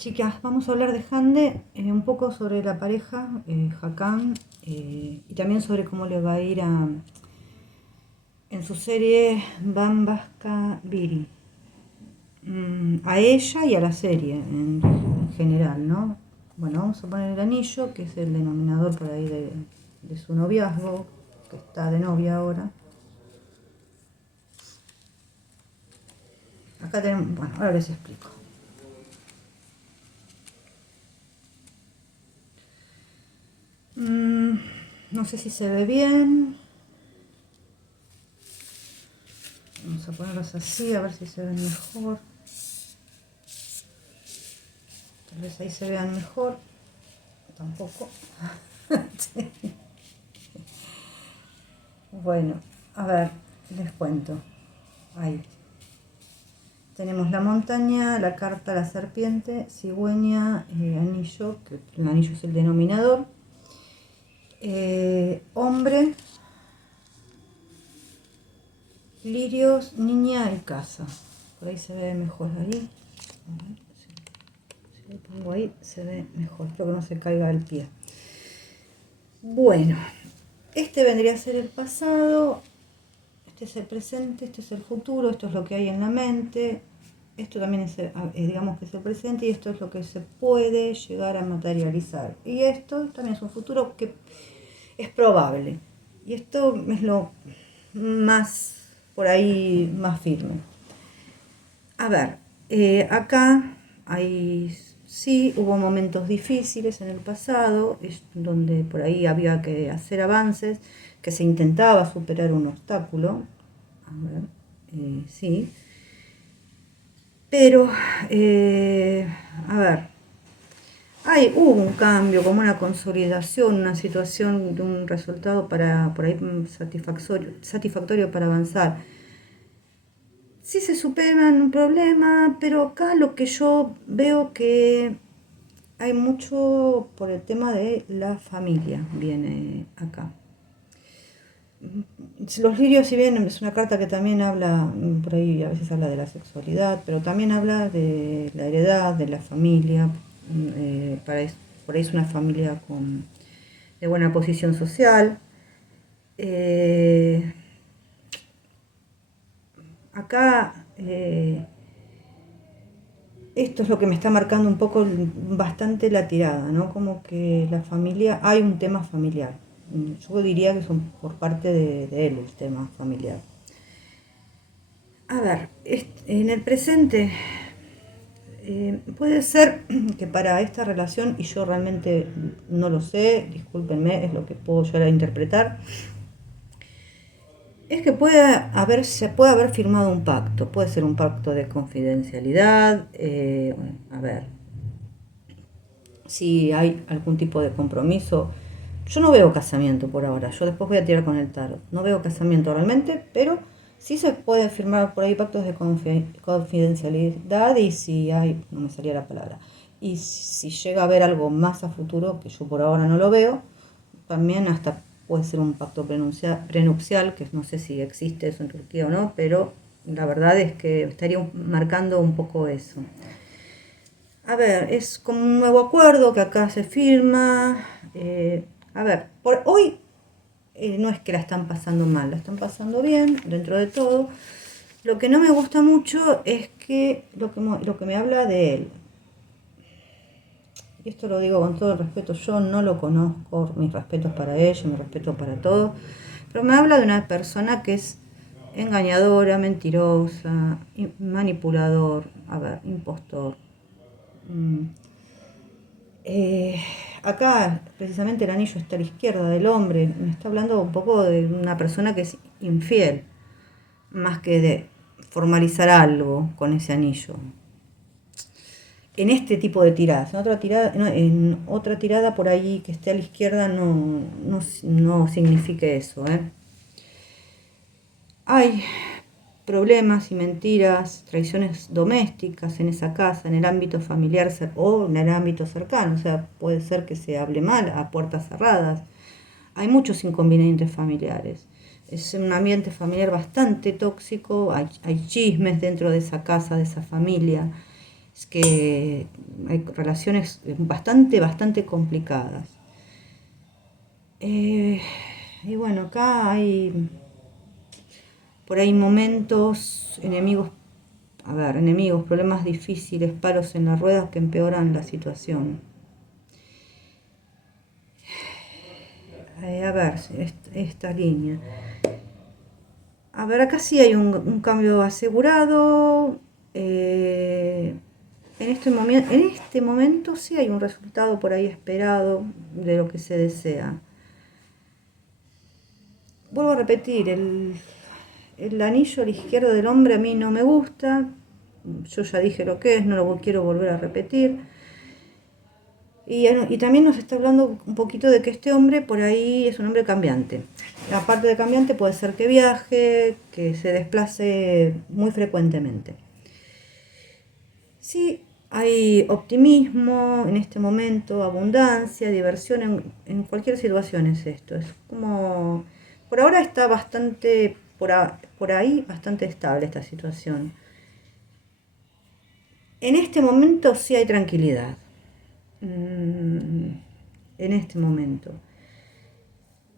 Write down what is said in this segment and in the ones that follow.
chicas, vamos a hablar de Hande, un poco sobre la pareja, Hakan, y también sobre cómo le va a ir en su serie Bambaska Biri. A ella y a la serie en general, ¿no? Bueno, vamos a poner el anillo, que es el denominador por ahí de su noviazgo, que está de novia ahora. Acá tenemos, bueno, ahora les explico. No sé si se ve bien. Vamos a ponerlos así, a ver si se ven mejor. Tal vez ahí se vean mejor. Tampoco. Sí. Bueno, a ver, les cuento. Ahí. Tenemos la montaña, la carta, la serpiente, cigüeña, anillo, que el anillo es el denominador. Hombre, lirios, niña y casa. Por ahí se ve mejor ahí. A ver, si lo pongo ahí se ve mejor. Espero que no se caiga el pie. Bueno, este vendría a ser el pasado, este es el presente, este es el futuro, esto es lo que hay en la mente, esto también es, digamos que es el presente y esto es lo que se puede llegar a materializar. Y esto también es un futuro que es probable. Y esto es lo más, por ahí, más firme. A ver, acá hay, sí, hubo momentos difíciles en el pasado, donde por ahí había que hacer avances, que se intentaba superar un obstáculo. A ver, sí. Pero, a ver, hubo un cambio, como una consolidación, una situación de un resultado para, por ahí satisfactorio para avanzar. Sí se superan un problema, pero acá lo que yo veo que hay mucho por el tema de la familia, viene acá. Los lirios, si bien es una carta que también habla, por ahí a veces habla de la sexualidad, pero también habla de la heredad, de la familia, por ahí es una familia de buena posición social. Acá esto es lo que me está marcando un poco bastante la tirada, ¿no? Como que la familia, hay un tema familiar. Yo diría que son por parte de él el tema familiar. A ver, en el presente puede ser que para esta relación, y yo realmente no lo sé, discúlpenme, es lo que puedo llegar a interpretar, es que se puede haber firmado un pacto, puede ser un pacto de confidencialidad, bueno, a ver, si hay algún tipo de compromiso. Yo no veo casamiento por ahora, yo después voy a tirar con el tarot. No veo casamiento realmente, pero sí se puede firmar por ahí pactos de confidencialidad y si hay, no me salía la palabra, y si llega a haber algo más a futuro, que yo por ahora no lo veo, también hasta puede ser un pacto prenupcial, que no sé si existe eso en Turquía o no, pero la verdad es que estaría marcando un poco eso. A ver, es como un nuevo acuerdo que acá se firma. A ver, por hoy no es que la están pasando mal, la están pasando bien dentro de todo. Lo que no me gusta mucho es que lo que me habla de él, y esto lo digo con todo el respeto, yo no lo conozco, mis respetos para ella, mis respetos para todo, pero me habla de una persona que es engañadora, mentirosa, manipulador, a ver, impostor. Mm. Eh, Acá precisamente el anillo está a la izquierda del hombre, me está hablando un poco de una persona que es infiel, más que de formalizar algo con ese anillo. En este tipo de tiradas, en otra tirada por ahí que esté a la izquierda no signifique eso. Hay problemas y mentiras, traiciones domésticas en esa casa, en el ámbito familiar o en el ámbito cercano, o sea, puede ser que se hable mal a puertas cerradas. Hay muchos inconvenientes familiares. Es un ambiente familiar bastante tóxico, hay chismes dentro de esa casa, de esa familia. Es que hay relaciones bastante complicadas. Y bueno, acá hay por ahí momentos, enemigos, problemas difíciles, palos en las ruedas que empeoran la situación. A ver, esta línea. A ver, acá sí hay un cambio asegurado. En este momento sí hay un resultado por ahí esperado de lo que se desea. Vuelvo a repetir, el anillo al izquierdo del hombre a mí no me gusta. Yo ya dije lo que es, no lo quiero volver a repetir. Y también nos está hablando un poquito de que este hombre por ahí es un hombre cambiante. Aparte de cambiante puede ser que viaje, que se desplace muy frecuentemente. Sí, hay optimismo en este momento, abundancia, diversión en cualquier situación es esto. Es como, por ahora está bastante, por ahí bastante estable esta situación. En este momento sí hay tranquilidad. En este momento.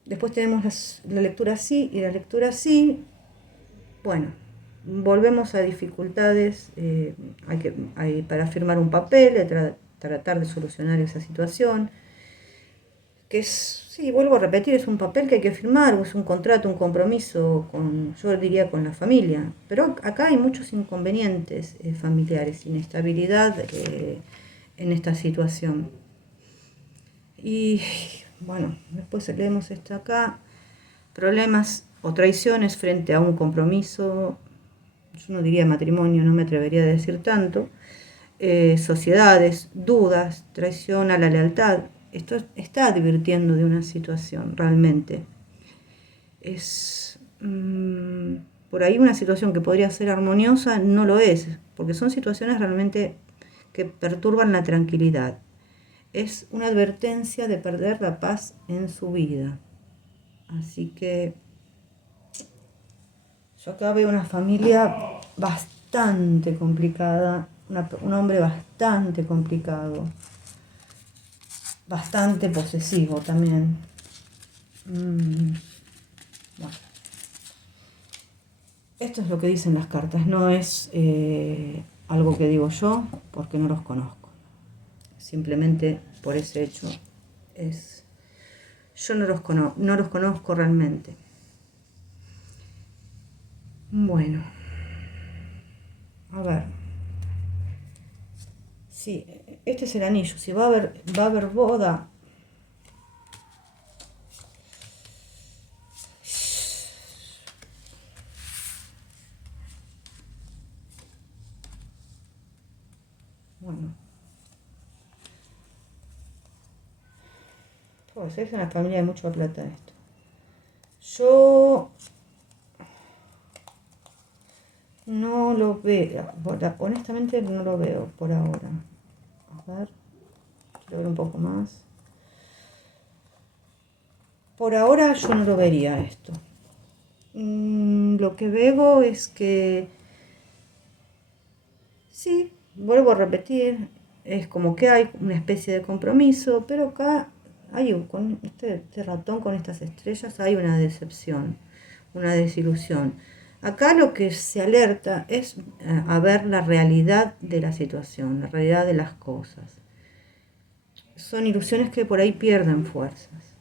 Después tenemos la lectura sí y la lectura sí. Bueno, volvemos a dificultades para firmar un papel, tratar de solucionar esa situación. Que es, sí, vuelvo a repetir, es un papel que hay que firmar, es un contrato, un compromiso, yo diría con la familia. Pero acá hay muchos inconvenientes familiares, inestabilidad en esta situación. Y bueno, después leemos esto acá. Problemas o traiciones frente a un compromiso. Yo no diría matrimonio, no me atrevería a decir tanto. Sociedades, dudas, traición a la lealtad. Esto está advirtiendo de una situación realmente. Es por ahí una situación que podría ser armoniosa, no lo es, porque son situaciones realmente que perturban la tranquilidad. Es una advertencia de perder la paz en su vida. Así que yo acá veo una familia bastante complicada, un hombre bastante complicado, bastante posesivo también. Bueno. Esto es lo que dicen las cartas, no es algo que digo yo porque no los conozco. Simplemente por ese hecho yo no los conozco realmente. Bueno, a ver. Sí, este es el anillo. Si va a haber boda. Bueno. Pues es una familia de mucha plata esto. Yo no lo veo. Honestamente no lo veo por ahora. A ver. Quiero ver un poco más. Por ahora yo no lo vería esto. Lo que veo es que sí, vuelvo a repetir, es como que hay una especie de compromiso, pero acá con este ratón con estas estrellas hay una decepción, una desilusión. Acá lo que se alerta es a ver la realidad de la situación, la realidad de las cosas. Son ilusiones que por ahí pierden fuerzas.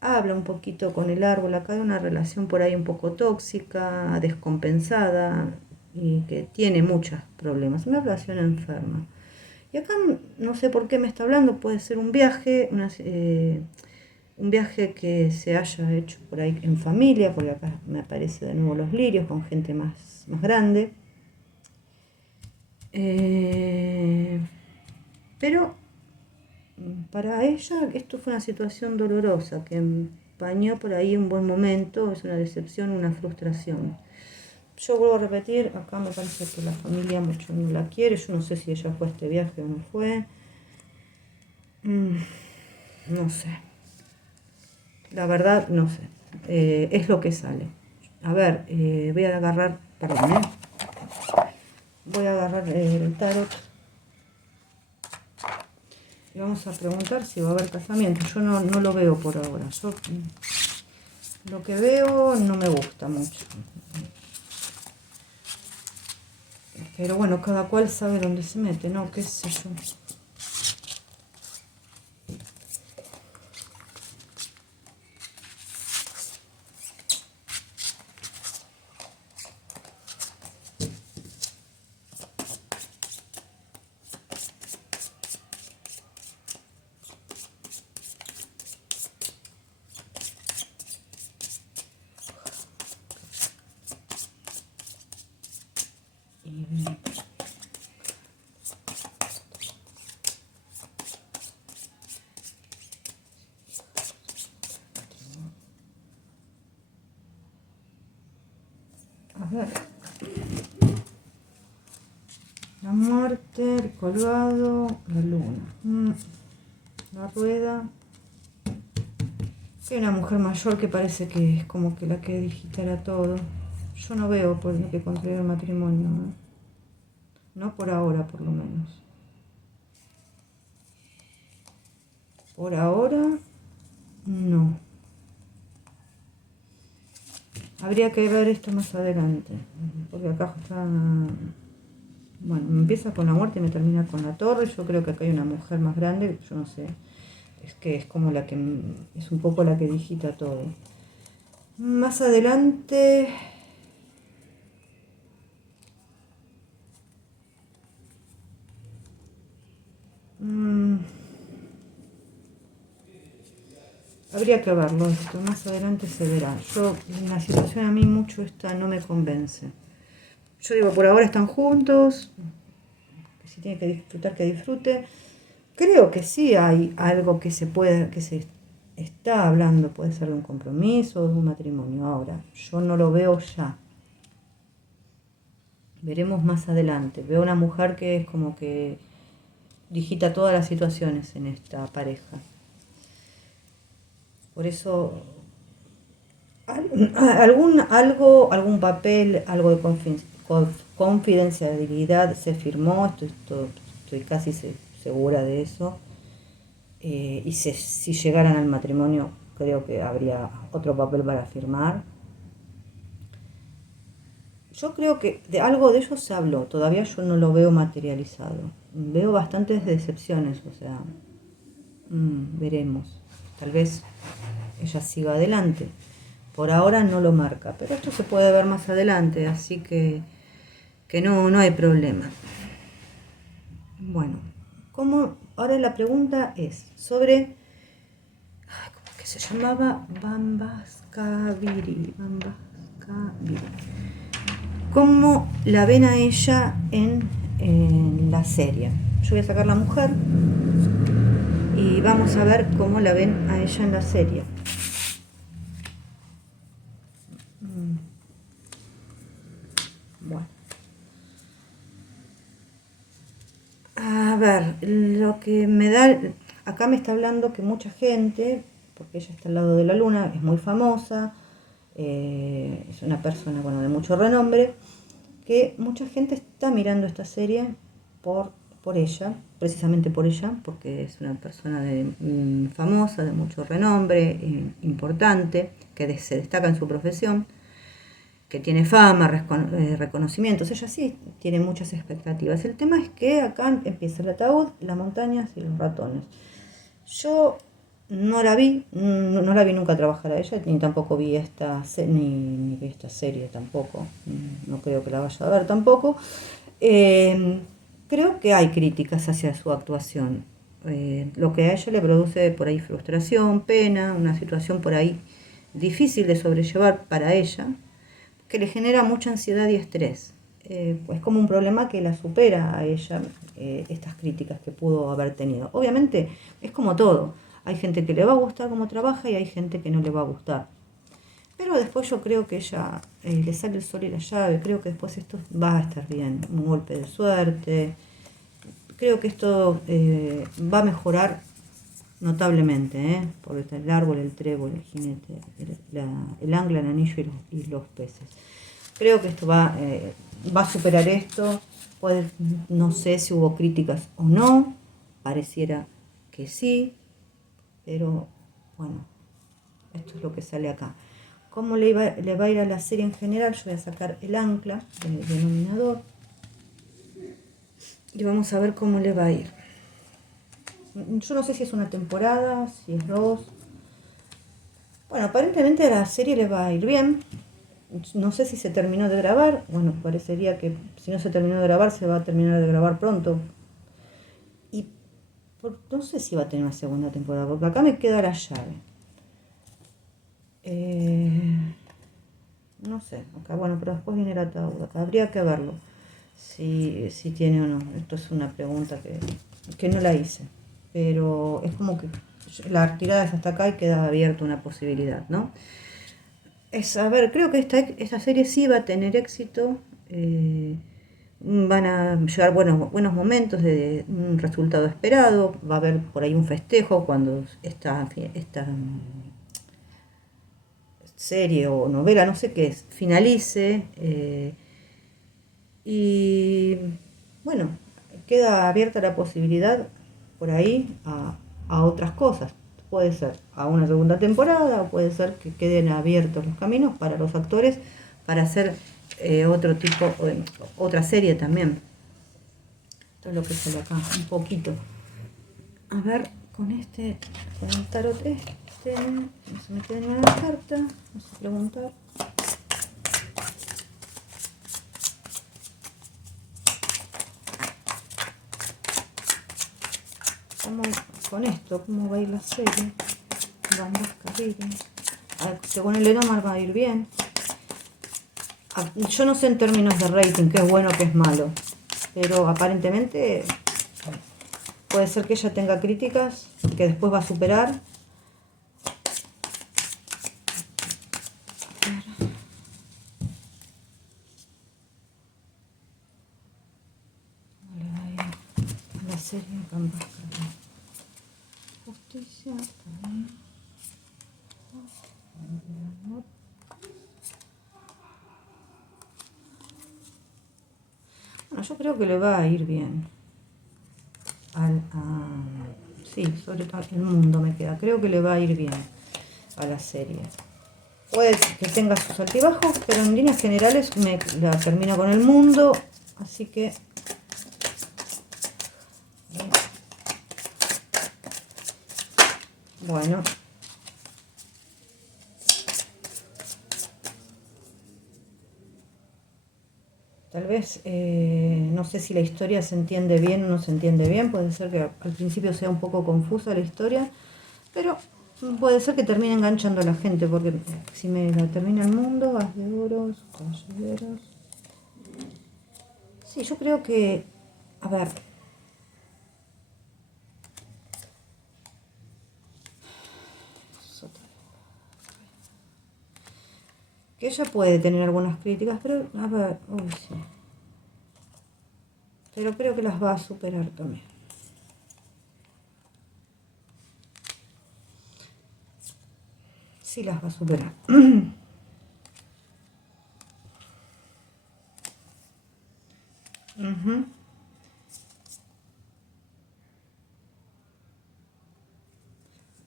Habla un poquito con el árbol, acá hay una relación por ahí un poco tóxica, descompensada y que tiene muchos problemas, una relación enferma. Y acá no sé por qué me está hablando, puede ser un viaje, un viaje que se haya hecho por ahí en familia, porque acá me aparece de nuevo los lirios con gente más grande. Pero para ella esto fue una situación dolorosa que empañó por ahí un buen momento, es una decepción, una frustración. Yo vuelvo a repetir, acá me parece que la familia mucho no la quiere, yo no sé si ella fue a este viaje o no fue. No sé. La verdad, no sé. Es lo que sale. A ver, voy a agarrar, perdón, voy a agarrar el tarot y vamos a preguntar si va a haber casamiento. Yo no lo veo por ahora. Yo lo que veo no me gusta mucho. Pero bueno, cada cual sabe dónde se mete, ¿no? ¿Qué sé yo? A ver. La muerte, el colgado, la luna. La rueda. Hay una mujer mayor que parece que es como que la que digitara todo. Yo no veo por lo que contrae el matrimonio, ¿eh? No por ahora, por lo menos. Por ahora, no. Habría que ver esto más adelante, porque acá está... Bueno, me empieza con la muerte y me termina con la torre. Yo creo que acá hay una mujer más grande, yo no sé. Es que es como la que... es un poco la que digita todo. Más adelante... habría que verlo esto, más adelante se verá. Yo, en la situación a mí mucho esta no me convence. Yo digo, por ahora están juntos, que si tiene que disfrutar, que disfrute. Creo que sí hay algo que se puede, que se está hablando, puede ser de un compromiso o de un matrimonio. Ahora, yo no lo veo ya. Veremos más adelante. Veo una mujer que es como que digita todas las situaciones en esta pareja. Por eso, algún papel, algo de confidencialidad se firmó, estoy casi segura de eso. Y si llegaran al matrimonio, creo que habría otro papel para firmar. Yo creo que de algo de ellos se habló, todavía yo no lo veo materializado. Veo bastantes decepciones, o sea, veremos. Tal vez ella siga adelante. Por ahora no lo marca, pero esto se puede ver más adelante, así que no hay problema. Bueno, ahora la pregunta es sobre, ¿cómo es que se llamaba? Bambaskaviri. ¿Cómo la ven a ella en la serie? Yo voy a sacar la mujer y vamos a ver cómo la ven a ella en la serie. Bueno. A ver, lo que me da... Acá me está hablando que mucha gente, porque ella está al lado de la luna, es muy famosa, es una persona, bueno, de mucho renombre, que mucha gente está mirando esta serie por ella, precisamente por ella, porque es una persona famosa, de mucho renombre, importante, que se destaca en su profesión, que tiene fama, reconocimientos. Ella sí tiene muchas expectativas. El tema es que acá empieza el ataúd, las montañas y los ratones. Yo no la vi nunca trabajar a ella, ni tampoco vi ni vi esta serie tampoco. No creo que la vaya a ver tampoco. Creo que hay críticas hacia su actuación. Lo que a ella le produce por ahí frustración, pena, una situación por ahí difícil de sobrellevar para ella, que le genera mucha ansiedad y estrés. Es como un problema que la supera a ella, estas críticas que pudo haber tenido. Obviamente es como todo, hay gente que le va a gustar cómo trabaja y hay gente que no le va a gustar. Pero después yo creo que ella le sale el sol y la llave, creo que después esto va a estar bien, un golpe de suerte. Creo que esto va a mejorar notablemente, porque está el árbol, el trébol, el jinete, el ancla, el anillo y los peces. Creo que esto va a superar esto, no sé si hubo críticas o no, pareciera que sí, pero bueno, esto es lo que sale acá. ¿Cómo le va a ir a la serie en general? Yo voy a sacar el ancla del denominador y vamos a ver cómo le va a ir. Yo no sé si es una temporada, si es dos. Bueno, aparentemente a la serie le va a ir bien. No sé si se terminó de grabar. Bueno, parecería que si no se terminó de grabar, se va a terminar de grabar pronto. Y no sé si va a tener una segunda temporada, porque acá me queda la llave. No sé, acá, bueno, pero después viene el ataúd. Acá habría que verlo. Si tiene o no. Esto es una pregunta que no la hice. Pero es como que la tirada es hasta acá y queda abierta una posibilidad, ¿no? A ver, creo que esta serie sí va a tener éxito. Van a llegar buenos momentos de un resultado esperado. Va a haber por ahí un festejo cuando esta serie o novela, no sé qué es, finalice. Y bueno, queda abierta la posibilidad por ahí a otras cosas. Puede ser a una segunda temporada, o puede ser que queden abiertos los caminos para los actores para hacer otro tipo, otra serie también. Esto es lo que sale acá, un poquito. A ver, con el tarot no se me queda ni una carta, vamos a preguntar. Con esto, ¿cómo va a ir la serie? Van dos carriles. Según el Lenormand va a ir bien. Yo no sé en términos de rating qué es bueno, qué es malo. Pero aparentemente puede ser que ella tenga críticas que después va a superar. Vale, va a ir a la serie Gambas. Justicia. Bueno, yo creo que le va a ir bien. Sí, sobre todo el mundo me queda. Creo que le va a ir bien a la serie. Puede que tenga sus altibajos, pero en líneas generales me la termino con el mundo. Así que bueno. Tal vez, no sé si la historia se entiende bien o no se entiende bien. Puede ser que al principio sea un poco confusa la historia, pero puede ser que termine enganchando a la gente, porque si me la termina el mundo, as de oros, caballeros. Sí, yo creo que, a ver, que ella puede tener algunas críticas, pero, a ver, uy, sí. Pero creo que las va a superar también. Sí las va a superar.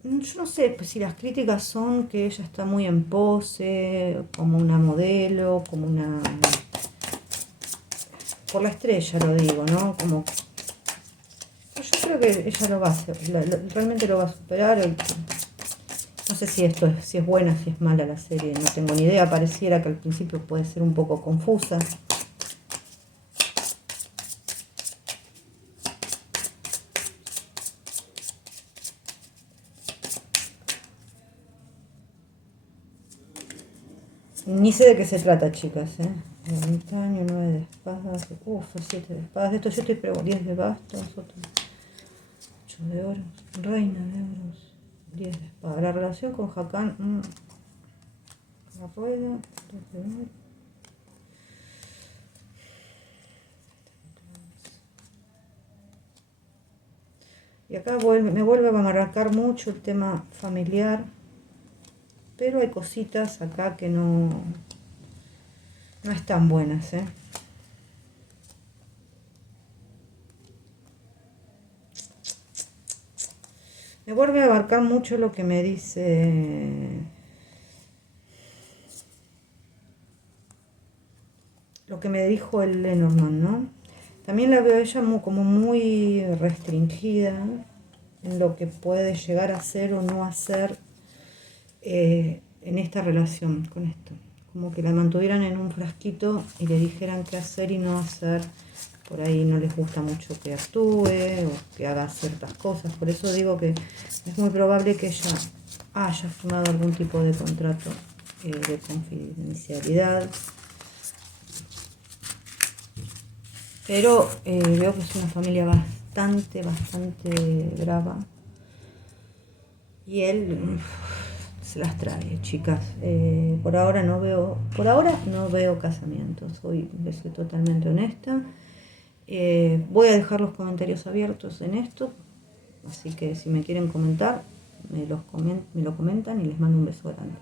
Yo no sé pues, si las críticas son que ella está muy en pose, como una modelo, como una... Por la estrella lo digo, ¿no? Como... Yo creo que ella lo va a hacer, realmente lo va a superar. No sé si es buena, si es mala la serie, no tengo ni idea. Pareciera que al principio puede ser un poco confusa. Ni sé de qué se trata, chicas, ¿eh? Ermitaño, 9 de espadas, 7 de espadas. Esto yo estoy preguntando, 10 de bastos, 8 de oros, reina de oros, 10 de espadas. La relación con Hakan, la rueda, 3 de oro. Y acá me vuelve a marcar mucho el tema familiar, pero hay cositas acá que no están buenas, ¿eh? Me vuelve a abarcar mucho lo que me dice, lo que me dijo el Lenormand, ¿no? También la veo ella como muy restringida en lo que puede llegar a hacer o no hacer en esta relación con esto. Como que la mantuvieran en un frasquito y le dijeran qué hacer y no hacer. Por ahí no les gusta mucho que actúe o que haga ciertas cosas. Por eso digo que es muy probable que ella haya firmado algún tipo de contrato de confidencialidad. Pero veo que es una familia bastante brava. Y él se las trae, chicas. Por ahora no veo casamientos. Hoy les soy totalmente honesta. Voy a dejar los comentarios abiertos en esto. Así que si me quieren comentar, me lo comentan y les mando un beso grande.